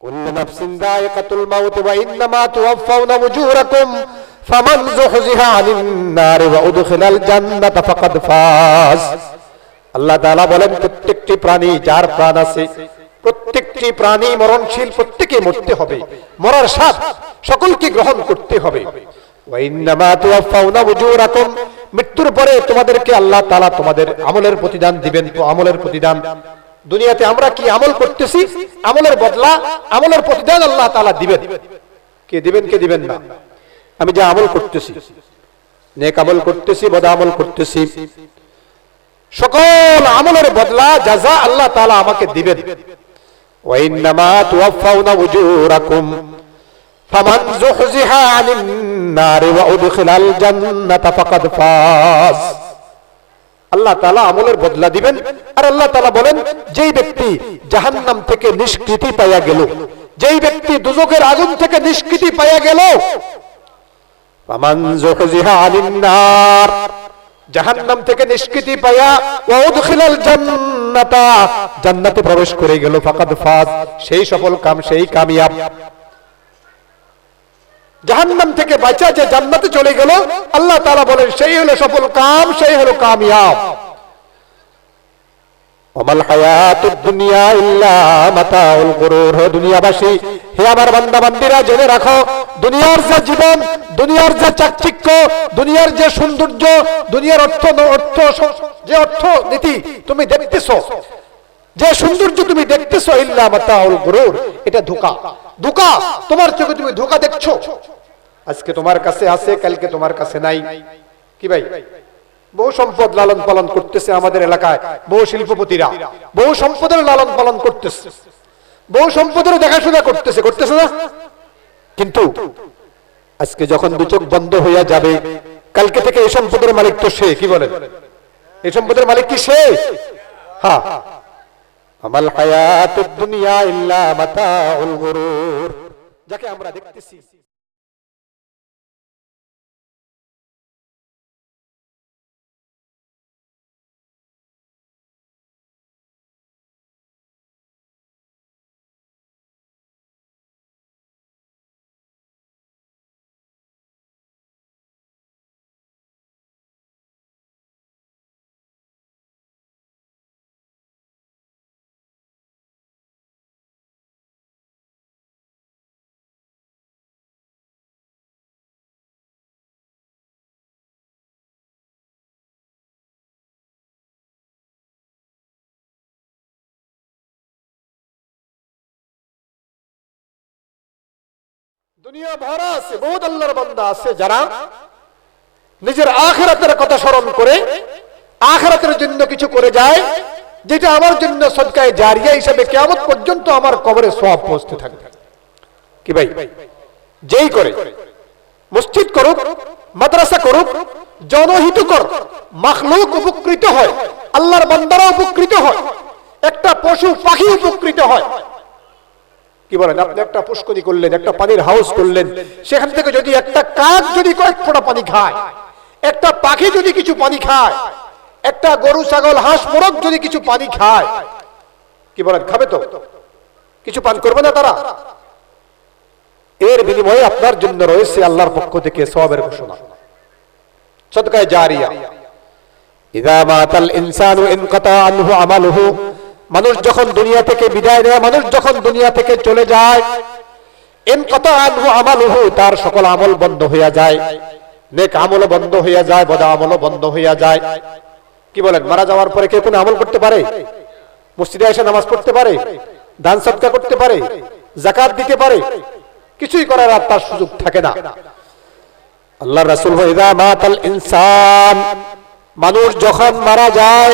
كل نفس ذائقة الموت وإنما توفون أجوركم فمن زحزح عن النار وأدخل الجنة فقد فاز আল্লাহ তাআলা বলেন প্রত্যেকটি প্রাণী যার প্রাণ আছে প্রত্যেকটি প্রাণী মরণশীল প্রত্যেকে মরতে হবে মরার স্বাদ সকলকে গ্রহণ করতে হবে ওয়াইন্নামা তুওয়াফাউনা উজুরাকুম মৃত্যুর পরে তোমাদেরকে আল্লাহ তাআলা তোমাদের আমলের প্রতিদান দিবেন তো আমলের প্রতিদান দুনিয়াতে আমরা কি আমল করতেছি? আমলের বদলা, আমলের প্রতিদান আল্লাহ তাআলা দিবেন। কে দিবেন কে দিবেন না? আমি যে আমল করতেছি, নেক আমল করতেছি, বদ আমল করতেছি, সকল আমলের বদলা জাযা আল্লাহ তালা আমাকে দিবেন। জান্নাতা ফাকাদ ফাজ আল্লাহ তাআলা আমলের বদলা দিবেন। আর আল্লাহ তাআলা বলেন, যেই ব্যক্তি জাহান্নাম থেকে নিষ্কৃতি পাইয়া গেল, যেই ব্যক্তি দুজকের আগুন থেকে নিষ্কৃতি পাইয়া গেল জান্নাতে প্রবেশ করে গেল, ফাকাদ ফাজ, সেই সফল কাম, সেই কামিয়াব। জাহান্নাম থেকে বাঁচা যে জান্নাতে চলে গেল, আল্লাহ তাআলা বলেন, সেই হলো সফল কাম, সেই হলো কামিয়াব। অমাল দুনিয়া ইল্লা মাতাউল গুরুর। দুনিয়াবাসী, হে আমার বান্দা বান্দিরা জেনে রাখো, দুনিয়ার যে জীবন, দুনিয়ার যে চাকচিক্য, দুনিয়ার যে সৌন্দর্য, দুনিয়ার অর্থ অর্থ, যে অর্থ নীতি তুমি দেখতেছো, যে সৌন্দর্য তুমি দেখতেছো, ইল্লা মাতাউল গুরুর, এটা ধোকা। ধোকা? তোমার চোখে তুমি ধোকা দেখছ? আজকে তোমার কাছে আছে, কালকে তোমার কাছে নাই। কি ভাই? বহু সম্পদ লালন পালন করতেছে আমাদের এলাকায় বহু শিল্পপতিরা। বহু সম্পদের লালন পালন করতেছে। বহু সম্পদের দেখাশোনা করতেছে করতেছে না? কিন্তু আজকে যখন দু চোখ বন্ধ হইয়া যাবে, কালকে থেকে এই সম্পদের মালিক তো সে, কি বলেন? এই সম্পদের মালিক কি সে? হ্যাঁ। আমাল হায়াতুদ দুনিয়া ইল্লা মাতাউল গুরুর। যাকে আমরা দেখতেছি। দুনিয়া ভরা আছে, বহুত আল্লাহর বান্দা আছে যারা নিজের আখেরাতের কথা স্মরণ করে, আখেরাতের জন্য কিছু করে যায়, যেটা আমার জন্য সদকায় জারিয়া হিসেবে কেমন পর্যন্ত আমার কবরে সব পৌঁছতে থাকবে। কি ভাই? যেই করে, মসজিদ করুক, মাদ্রাসা করুক, জনহিত কর মাখলুক উপকৃত হয়, আল্লাহর বান্দারা উপকৃত হয়, একটা পশু পাখি উপকৃত হয় কি বলেন, আপনি একটা পুষ্করি করলেন, একটা পানির হাউস করলেন, সেখান থেকে যদি একটা কাক যদি কয়েক ফোঁটা পানি খায়, একটা পাখি যদি কিছু পানি খায়, একটা গরু, ছাগল, হাঁস, মোরগ যদি কিছু পানি খায়, কি বলেন, খাবে তো? কিছু পান করবে না তারা? এর বিনিময়ে আপনার জন্য রয়েছে আল্লাহর পক্ষ থেকে সবের ঘোষণা। সদকায় জারিয়া। ইদা মাতাল ইনসানু ইনকাতা আনহু আমালুহু মানুষ যখন দুনিয়া থেকে বিদায় নেয়, মানুষ যখন দুনিয়া থেকে চলে যায় আমালুহু, তার সকল আমল বন্ধ হইয়া যায়। নেক আমল বন্ধ হইয়া যায়, বদা আমল বন্ধ হইয়া যায়। কি বলেন, মারা যাওয়ার পরে কেউ কোনো আমল করতে পারে? মসজিদে এসে নামাজ পড়তে পারে? দান সৎকা করতে পারে? জাকাত দিতে পারে? কিছুই করার আর তার সুযোগ থাকে না। আল্লাহ রাসূল ইনসান মানুষ যখন মারা যায়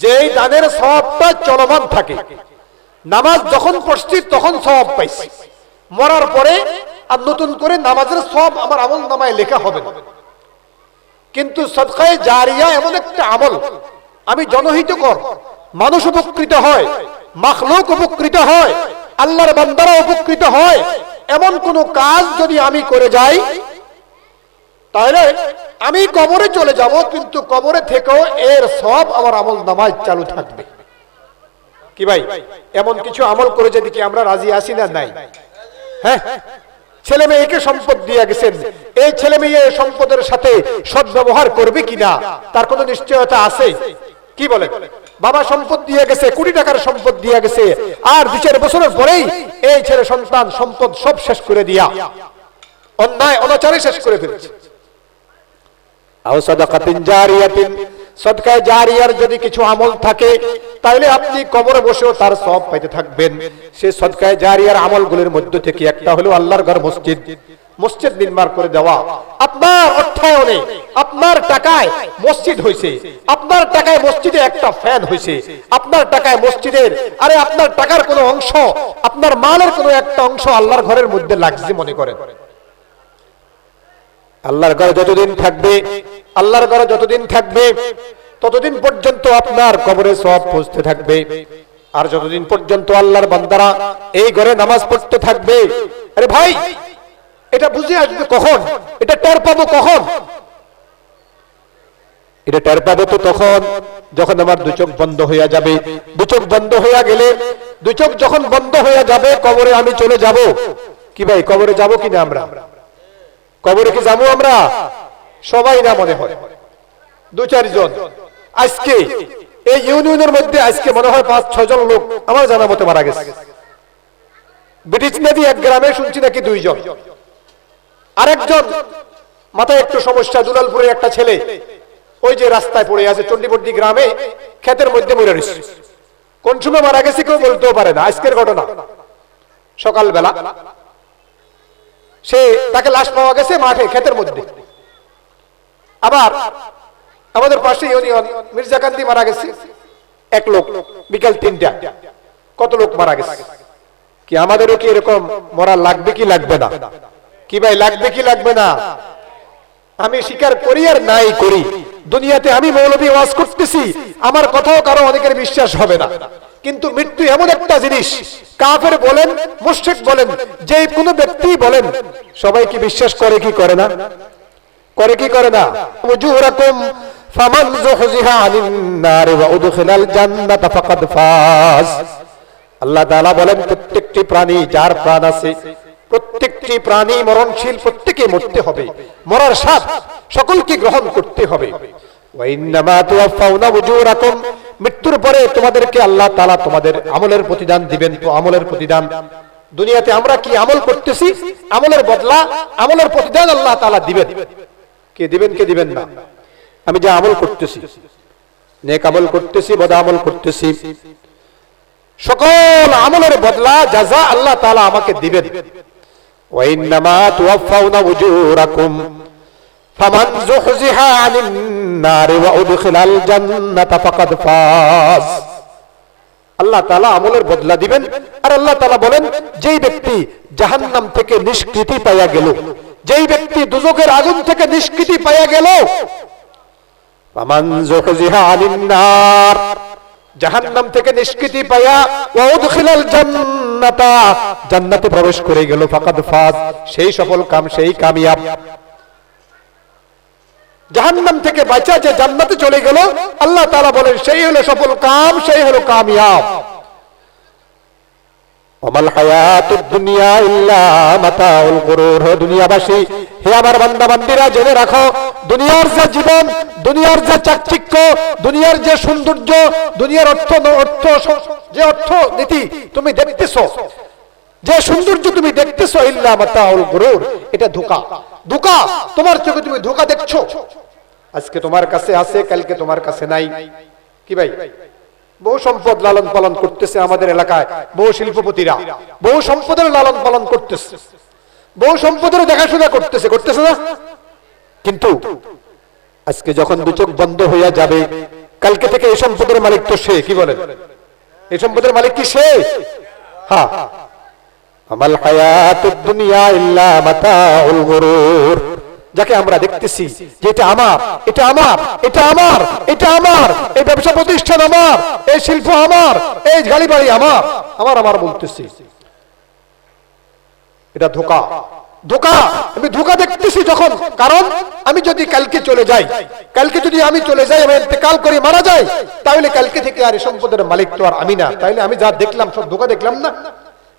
যেই দানের সবটা চলমান থাকে। নামাজ যখন পড়ছি, তখন সব পাইছি। মরার পরে আর নতুন করে নামাজের সব আমার আমল নামায় লেখা হবে কিন্তু সদকায় জারিয়া এমন একটা আমল, আমি জনহিত কর মানুষ উপকৃত হয়, মাখলুক উপকৃত হয়, আল্লাহর বান্দারা উপকৃত হয়, এমন কোন কাজ যদি আমি করে যাই তাহলে আমি কবরে চলে যাব, কিন্তু কবরে থেকেও এর সব আমার আমল নামায় চালু থাকবে। কি ভাই? এমন কিছু আমল করে যদি কি আমরা রাজি আছি না নাই? হ্যাঁ? ছেলে মেয়েকে সম্পদ দিয়ে গেছেন। এই ছেলে মেয়ে সম্পদের সাথে সদ্ব্যবহার করবে কিনা, তার কোনো নিশ্চয়তা আছে? কি বলে? বাবা সম্পদ দিয়ে গেছে কোটি টাকার সম্পদ দিয়ে গেছে, আর দু চার বছরের পরেই এই ছেলে সন্তান সম্পদ সব শেষ করে দিয়া, অন্যায়, অনাচারে শেষ করে ফেলেছে। আও সাদাকাতিন জারিয়াতিন, সদকায়ে জারিয়ার যদি কিছু আমল থাকে আপনি কবরে বসেও তার সব পাইতে থাকবেন। সদকায়ে জারিয়ার আমলগুলোর মধ্যে থেকে একটা হলো আল্লাহর ঘর মসজিদ। মসজিদ নির্মাণ করে দেওয়া। আপনার অর্থায়নে, আপনার টাকায় মসজিদ হয়েছে আপনার টাকায় মসজিদে একটা ফ্যান হয়েছে আপনার টাকায় মসজিদের, আরে আপনার টাকার কোনো অংশ, আপনার মালের কোনো একটা অংশ আল্লাহর ঘরের মধ্যে লাগছে মনে করেন। আল্লাহর ঘরে যতদিন থাকবে, আল্লাহর ঘরে যতদিন থাকবে, ততদিন পর্যন্ত আপনার কবরে সব পৌঁছতে থাকবে। আর যতদিন পর্যন্ত আল্লাহর বান্দারা এই ঘরে নামাজ পড়তে থাকবে, আরে ভাই, এটা বুঝে আসবে কখন? এটা টের পাবো কখন? এটা টের পাবো তো তখন, যখন আমার দু চোখ বন্ধ হইয়া যাবে। দু চোখ বন্ধ হইয়া গেলে, দু চোখ যখন বন্ধ হইয়া যাবে, কবরে আমি চলে যাব। কি ভাই, কবরে যাব কিনা আমরা? কবরে কি যাব আমরা? সবাই না মনে হয়। দু, চারজন। আজকে এই ইউনিয়নের মধ্যে আজকে মনে হয় পাঁচ ছজন লোক আমার জানা মতো মারা গেছে। ব্রিটিশ নদী এক গ্রামে শুনছি নাকি দুইজন। আরেকজন, মাথায় একটু সমস্যা, দুলালপুরের একটা ছেলে, ওই যে রাস্তায় পড়ে আছে চণ্ডীপট্টি গ্রামে, ক্ষেতের মধ্যে মরে রয়েছে। কোন সময় মারা গেছে কেউ বলতেও পারে না, আজকের ঘটনা। সকালবেলা সে তাকে লাশ পাওয়া গেছে মাঠে, ক্ষেতের মধ্যে। আবার আমাদের পাশে ইউনিয়ন মির্জাকান্দি মারা গেছে। এক লোক, বিকাল তিনটা। কত লোক মারা গেছে? কি আমাদেরও কি এরকম মরা লাগবে কি লাগবে না? কি ভাই, লাগবে কি লাগবে না? আমি স্বীকার করি আর নাই করি। দুনিয়াতে আমি মৌলবী ওয়াজ করতেছি, আমার কথাও কারও অনেকের বিশ্বাস হবে না। কিন্তু মৃত্যু এমন একটা জিনিস। কাফের বলেন, মুশরিক বলেন যে কোনো ব্যক্তি বলেন, সবাই কি বিশ্বাস করে কি করে না? করে কি করে না? উজুরাকুম ফামান যুহজিহা আনিন নার ওয়া উদখিলাল জান্নাতা ফাকাদ ফাজ। আল্লাহ তাআলা বলেন, প্রত্যেকটি প্রাণী যার প্রাণ আছে, প্রত্যেকটি প্রাণী মরণশীল প্রত্যেকে মরতে হবে। মরার স্বাদ সকলকে গ্রহণ করতে হবে। ওয়া ইন্নামা তুওয়াফাউনা উজুরাকুম মৃত্যুর পরে তোমাদেরকে আল্লাহ তাআলা তোমাদের আমলের প্রতিদান দিবেন, তো আমলের প্রতিদান। দুনিয়াতে আমরা কি আমল করতেছি? আমলের বদলা, আমলের প্রতিদান আল্লাহ তাআলা দিবেন। কে দিবেন কে দিবেন না? আমি যে আমল করতেছি, নেক আমল করতেছি, বদ আমল করতেছি। সকল আমলের বদলা জাযা আল্লাহ তাআলা আমাকে দিবেন। ওয়া ইন্নামা তুওয়াফাউনা উজুরাকুম, ফামান আনিন আল্লাহ তাআলা আমলের বদলা দিবেন। আর আল্লাহ তাআলা বলেন, যেই ব্যক্তি থেকে নিষ্কৃতি পাইয়া গেল, যেই ব্যক্তি দুজকের আগুন থেকে নিষ্কৃতি পাইয়া গেল জান্নাতে প্রবেশ করে গেল, ফাকাদ ফাজ, সেই সফল কাম, সেই কামিয়াব। জাহান্নাম থেকে বাঁচা যে জান্নাতে চলে গেল, আল্লাহ তাআলা বলেন, সেই হলো সফল কাম, সেই হলো কামিয়াব। অমাল দুনিয়া ইল্লা মাতাউল গুরুর। হে দুনিয়াবাসী, হে আমার বান্দা বান্দিরা জেনে রাখো, দুনিয়ার যে জীবন, দুনিয়ার যে চাকচিক্য, দুনিয়ার যে সৌন্দর্য, দুনিয়ার অর্থ অর্থ, যে অর্থ নীতি তুমি দেখতেছো, যে সৌন্দর্য তুমি দেখতেছো, ইল্লা মাতাউল গুরুর, এটা ধোকা। ধোকা, তোমার চোখে তুমি ধোকা দেখছ। আজকে তোমার কাছে আছে, কালকে তোমার কাছে নাই। কি ভাই? বহু সম্পদ লালন পালন করতেছে আমাদের এলাকায়, বহু শিল্পপতিরা, বহু সম্পদের লালন পালন করতেছে, বহু সম্পদের দেখাশোনা করতেছে করতেছে না? কিন্তু আজকে যখন দু চোখ বন্ধ হইয়া যাবে, কালকে থেকে এই সম্পদের মালিক তো সে, কি বলেন? এই সম্পদের মালিক কি সে? হ্যাঁ। যাকে আমরা দেখতেছি যে এটা আমার এটা আমার এটা আমার এটা আমার, এই ব্যবসা প্রতিষ্ঠান আমার, এই শিল্প আমার, এই গাড়ি বাড়ি আমার আমার আমার বলতেছি। এটা ধোকা। ধোকা। আমি ধোকা দেখতেছি যখন, কারণ আমি যদি কালকে চলে যাই, কালকে যদি আমি চলে যাই আমি ইন্তেকাল করে মারা যাই, তাহলে কালকে থেকে আর এই সম্পদের মালিক তো আর আমি না। তাহলে আমি যা দেখলাম, সব ধোকা দেখলাম না।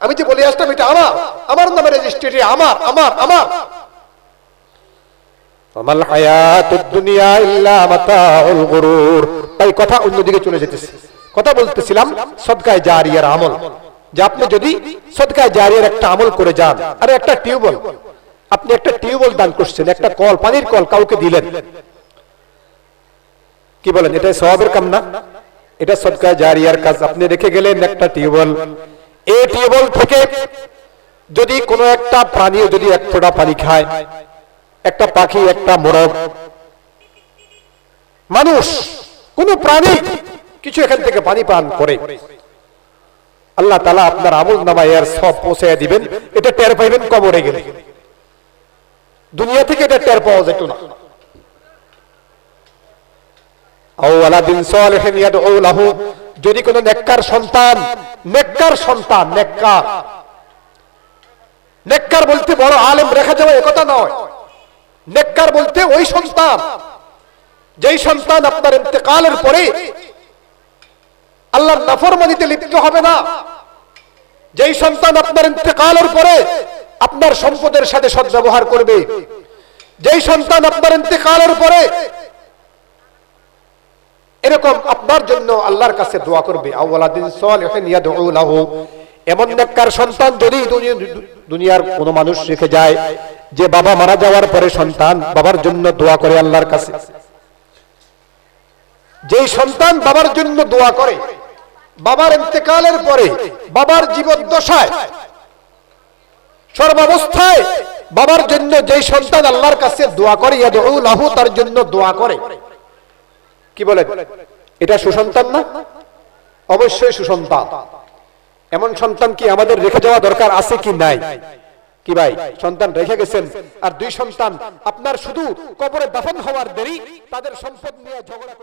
আমি যে বলে আসলাম, এটা আমার। আমার নামে রেজিস্ট্রি আমার আমার আমার। আমাল হায়াতুদ দুনিয়া ইল্লা মাতাউল গুরুর। তাই কথা অন্যদিকে চলে যেতেছে। কথা বলতেছিলাম সদকায়ে জারিয়ার আমল। যে আপনি যদি সদকায়ে জারিয়ার একটা আমল করে যান, আরে একটা টিউবওয়েল। আপনি একটা টিউবওয়েল দান করছেন, একটা কল, পানির কল কাউকে দিলেন। কি বলেন এটা সওয়াবের কাম না? এটা সদকায়ে জারিয়ার কাজ। আপনি রেখে গেলেন একটা টিউবওয়েল। এই টিউবওয়েল থেকে যদি কোনো একটা প্রাণী যদি এক ফোঁটা পানি খায়, একটা পাখি, একটা মোরগ, মানুষ প্রাণী কিছু এখান থেকে পানি পান করে। আল্লাহ তালা আপনার আমল নামায় এর সব পৌঁছে দিবেন, এটা টের পাইবেন কবরে গেলে। দুনিয়া থেকে এটা টের পাওয়া যেত না। আলাদিন সালিহিন ইয়াদউ লাহু যদি কোন নেককার সন্তান নেককার সন্তান নেককার নেককার বলতে বড় আলেম রেখা যাওয়া একথা নয়। নেককার বলতে ওই সন্তান, যেই সন্তান আপনার ইন্তেকালের পরে আল্লাহর নাফরমানিতে লিপ্ত হবে না, যেই সন্তান আপনার ইন্তেকালের পরে আপনার সম্পদের সাথে সদ্ব্যবহার করবে, যেই সন্তান আপনার ইন্তেকালের পরে এরকম আপনার জন্য আল্লাহর কাছে দোয়া করবে। এমন নেককার সন্তান যদি দুনিয়ার কোনো মানুষ রেখে যায়, যে বাবা মারা যাওয়ার পরে সন্তান বাবার জন্য দোয়া করে আল্লাহর কাছে। যেই সন্তান বাবার জন্য দোয়া করে, বাবার ইন্তেকালের পরে, বাবার জীবদ্দশায়, সর্বাবস্থায়, বাবার জন্য যেই সন্তান আল্লাহর কাছে দোয়া করে, ইয়াদউ লাহু, তার জন্য দোয়া করে। কি বলেন এটা সুসন্তান না? অবশ্যই সুসন্তান। এমন সন্তান কি আমাদের রেখে যাওয়া দরকার আছে কি নাই? কি ভাই? সন্তান রেখে গেছেন। আর দুই সন্তান, আপনার শুধু কবরে দাফন হওয়ার দেরি, তাদের সম্পদ নিয়ে ঝগড়া